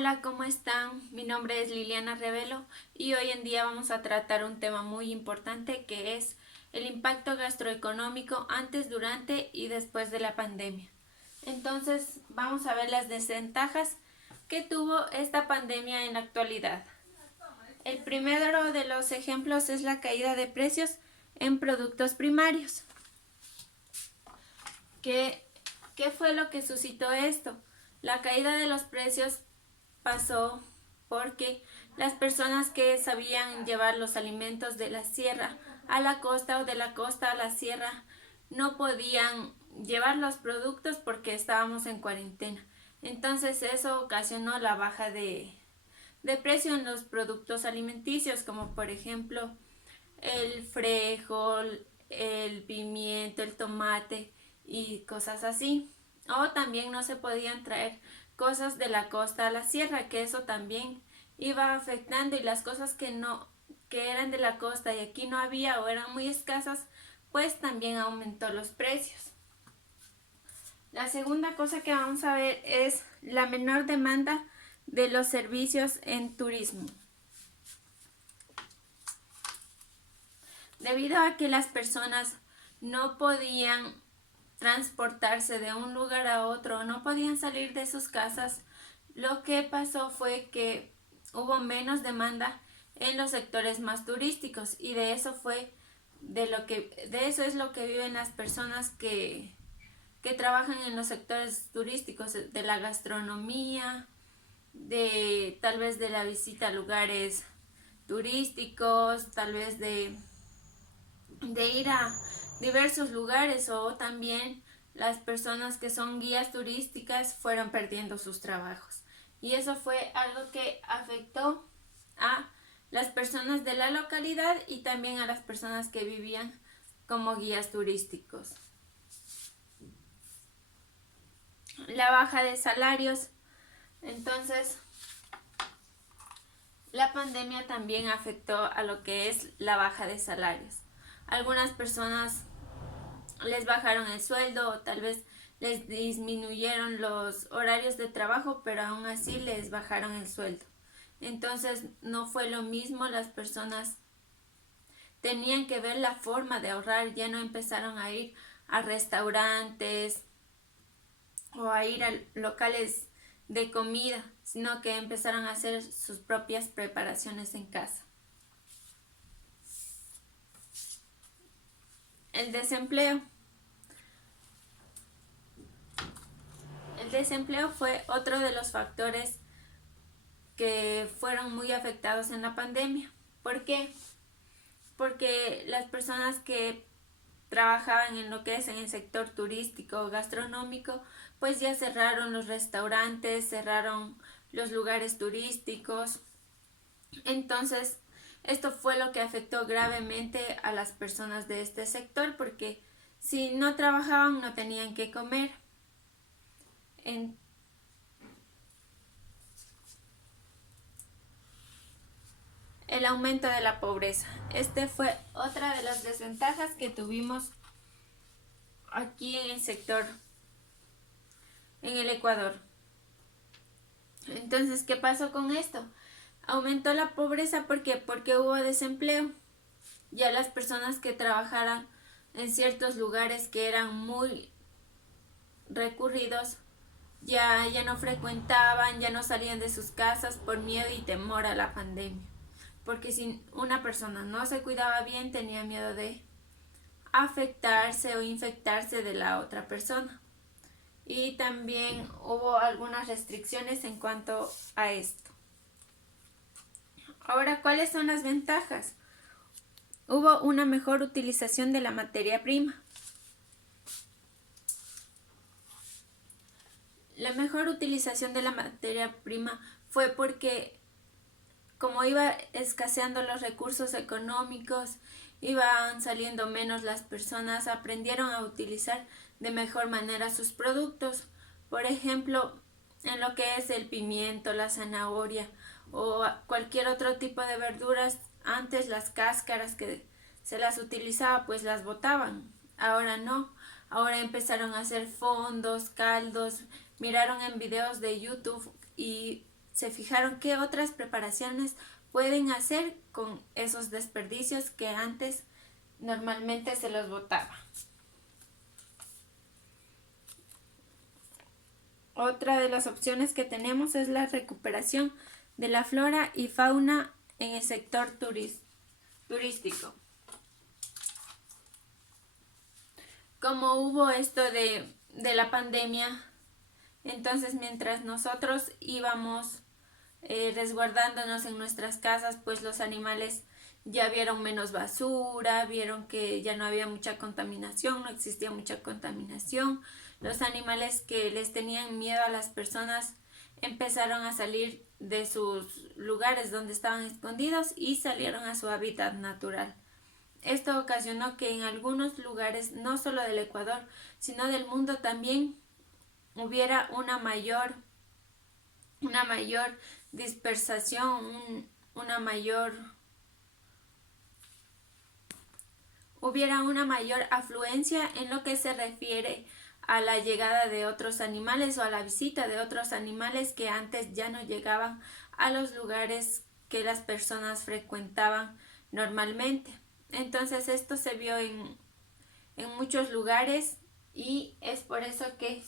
Hola, ¿cómo están? Mi nombre es Liliana Revelo y hoy en día vamos a tratar un tema muy importante que es el impacto gastroeconómico antes, durante y después de la pandemia. Entonces, vamos a ver las desventajas que tuvo esta pandemia en la actualidad. El primero de los ejemplos es la caída de precios en productos primarios. ¿Qué, qué fue lo que suscitó esto? La caída de los precios pasó porque las personas que sabían llevar los alimentos de la sierra a la costa o de la costa a la sierra no podían llevar los productos porque estábamos en cuarentena. Entonces eso ocasionó la baja de precio en los productos alimenticios, como por ejemplo el frijol, el pimiento, el tomate y cosas así. O también no se podían traer cosas de la costa a la sierra, que eso también iba afectando, y las cosas que eran de la costa y aquí no había o eran muy escasas, pues también aumentó los precios. La segunda cosa que vamos a ver es la menor demanda de los servicios en turismo. Debido a que las personas no podían transportarse de un lugar a otro, no podían salir de sus casas, lo que pasó fue que hubo menos demanda en los sectores más turísticos, y de eso es lo que viven las personas que trabajan en los sectores turísticos, de la gastronomía, de tal vez de la visita a lugares turísticos, tal vez de ir a diversos lugares, o también las personas que son guías turísticas fueron perdiendo sus trabajos. Y eso fue algo que afectó a las personas de la localidad y también a las personas que vivían como guías turísticos. La baja de salarios. Entonces, la pandemia también afectó a lo que es la baja de salarios. Algunas personas les bajaron el sueldo o tal vez les disminuyeron los horarios de trabajo, pero aún así les bajaron el sueldo. Entonces no fue lo mismo, las personas tenían que ver la forma de ahorrar, ya no empezaron a ir a restaurantes o a ir a locales de comida, sino que empezaron a hacer sus propias preparaciones en casa. El desempleo. El desempleo fue otro de los factores que fueron muy afectados en la pandemia. ¿Por qué? Porque las personas que trabajaban en lo que es en el sector turístico o gastronómico, pues ya cerraron los restaurantes, cerraron los lugares turísticos. Entonces, esto fue lo que afectó gravemente a las personas de este sector, porque si no trabajaban no tenían que comer. El aumento de la pobreza. Este fue otra de las desventajas que tuvimos aquí en el sector, en el Ecuador. Entonces, ¿qué pasó con esto? Aumentó la pobreza porque hubo desempleo. Ya las personas que trabajaran en ciertos lugares que eran muy recurridos ya no frecuentaban, ya no salían de sus casas por miedo y temor a la pandemia. Porque si una persona no se cuidaba bien, tenía miedo de afectarse o infectarse de la otra persona. Y también hubo algunas restricciones en cuanto a esto. Ahora, ¿cuáles son las ventajas? Hubo una mejor utilización de la materia prima. La mejor utilización de la materia prima fue porque, como iba escaseando los recursos económicos, iban saliendo menos, las personas aprendieron a utilizar de mejor manera sus productos. Por ejemplo, en lo que es el pimiento, la zanahoria o cualquier otro tipo de verduras, antes las cáscaras que se las utilizaba pues las botaban. Ahora no, ahora empezaron a hacer fondos, caldos, miraron en videos de YouTube y se fijaron qué otras preparaciones pueden hacer con esos desperdicios que antes normalmente se los botaba. Otra de las opciones que tenemos es la recuperación de la flora y fauna en el sector turístico. Como hubo esto de la pandemia, entonces mientras nosotros íbamos resguardándonos en nuestras casas, pues los animales ya vieron menos basura, vieron que ya no había mucha contaminación, no existía mucha contaminación. Los animales que les tenían miedo a las personas empezaron a salir de sus lugares donde estaban escondidos y salieron a su hábitat natural. Esto ocasionó que en algunos lugares, no solo del Ecuador, sino del mundo también, hubiera una mayor dispersación, hubiera una mayor afluencia en lo que se refiere a la llegada de otros animales o a la visita de otros animales que antes ya no llegaban a los lugares que las personas frecuentaban normalmente. Entonces esto se vio en muchos lugares y es por eso que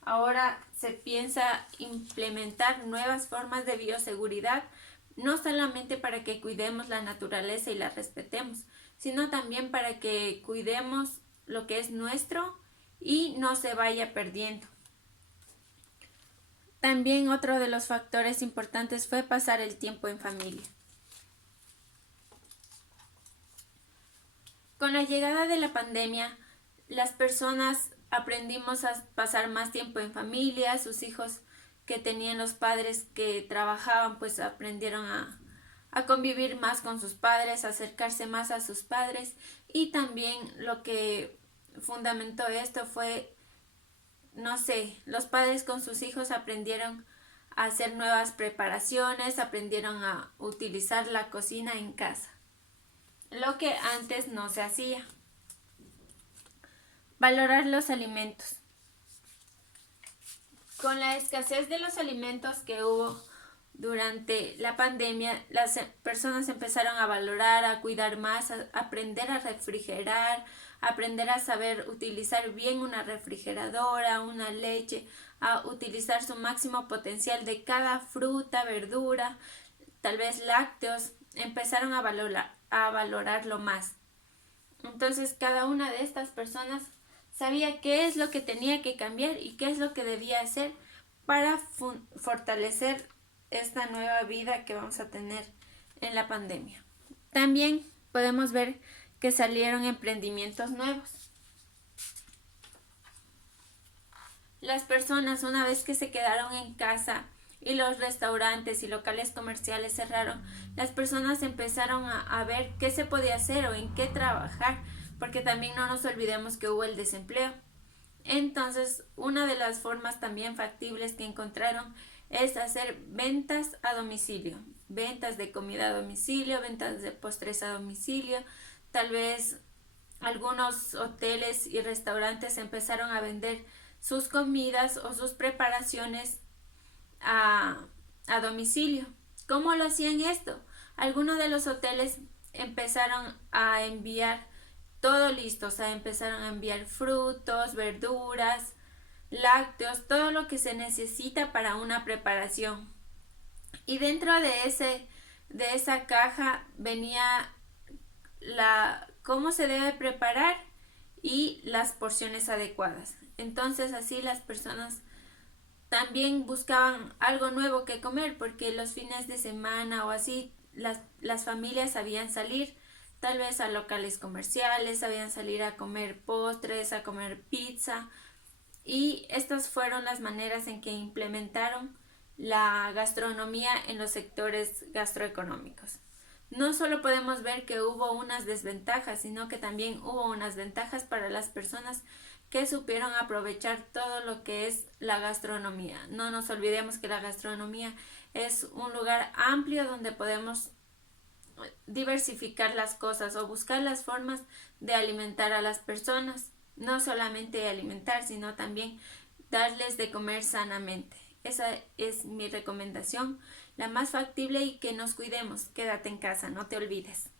ahora se piensa implementar nuevas formas de bioseguridad, no solamente para que cuidemos la naturaleza y la respetemos, sino también para que cuidemos lo que es nuestro y no se vaya perdiendo. También otro de los factores importantes fue pasar el tiempo en familia. Con la llegada de la pandemia, las personas aprendimos a pasar más tiempo en familia, sus hijos que tenían los padres que trabajaban, pues aprendieron a convivir más con sus padres, a acercarse más a sus padres, y también lo que fundamentó esto fue, los padres con sus hijos aprendieron a hacer nuevas preparaciones, aprendieron a utilizar la cocina en casa, lo que antes no se hacía. Valorar los alimentos. Con la escasez de los alimentos que hubo durante la pandemia, las personas empezaron a valorar, a cuidar más, a aprender a refrigerar, a aprender a saber utilizar bien una refrigeradora, una leche, a utilizar su máximo potencial de cada fruta, verdura, tal vez lácteos. Empezaron a valorarlo más. Entonces cada una de estas personas sabía qué es lo que tenía que cambiar y qué es lo que debía hacer para fortalecer esta nueva vida que vamos a tener en la pandemia. También podemos ver que salieron emprendimientos nuevos. Las personas, una vez que se quedaron en casa y los restaurantes y locales comerciales cerraron, las personas empezaron a ver qué se podía hacer o en qué trabajar, porque también no nos olvidemos que hubo el desempleo. Entonces, una de las formas también factibles que encontraron es hacer ventas a domicilio, ventas de comida a domicilio, ventas de postres a domicilio. Tal vez algunos hoteles y restaurantes empezaron a vender sus comidas o sus preparaciones a domicilio. ¿Cómo lo hacían esto? Algunos de los hoteles empezaron a enviar todo listo, o sea, empezaron a enviar frutos, verduras, lácteos, todo lo que se necesita para una preparación. Y dentro de esa caja venía cómo se debe preparar y las porciones adecuadas. Entonces así las personas también buscaban algo nuevo que comer, porque los fines de semana o así las familias sabían salir tal vez a locales comerciales, sabían salir a comer postres, a comer pizza, y estas fueron las maneras en que implementaron la gastronomía en los sectores gastroeconómicos. No solo podemos ver que hubo unas desventajas, sino que también hubo unas ventajas para las personas que supieron aprovechar todo lo que es la gastronomía. No nos olvidemos que la gastronomía es un lugar amplio donde podemos diversificar las cosas o buscar las formas de alimentar a las personas, no solamente alimentar, sino también darles de comer sanamente. Esa es mi recomendación, la más factible, y que nos cuidemos. Quédate en casa, no te olvides.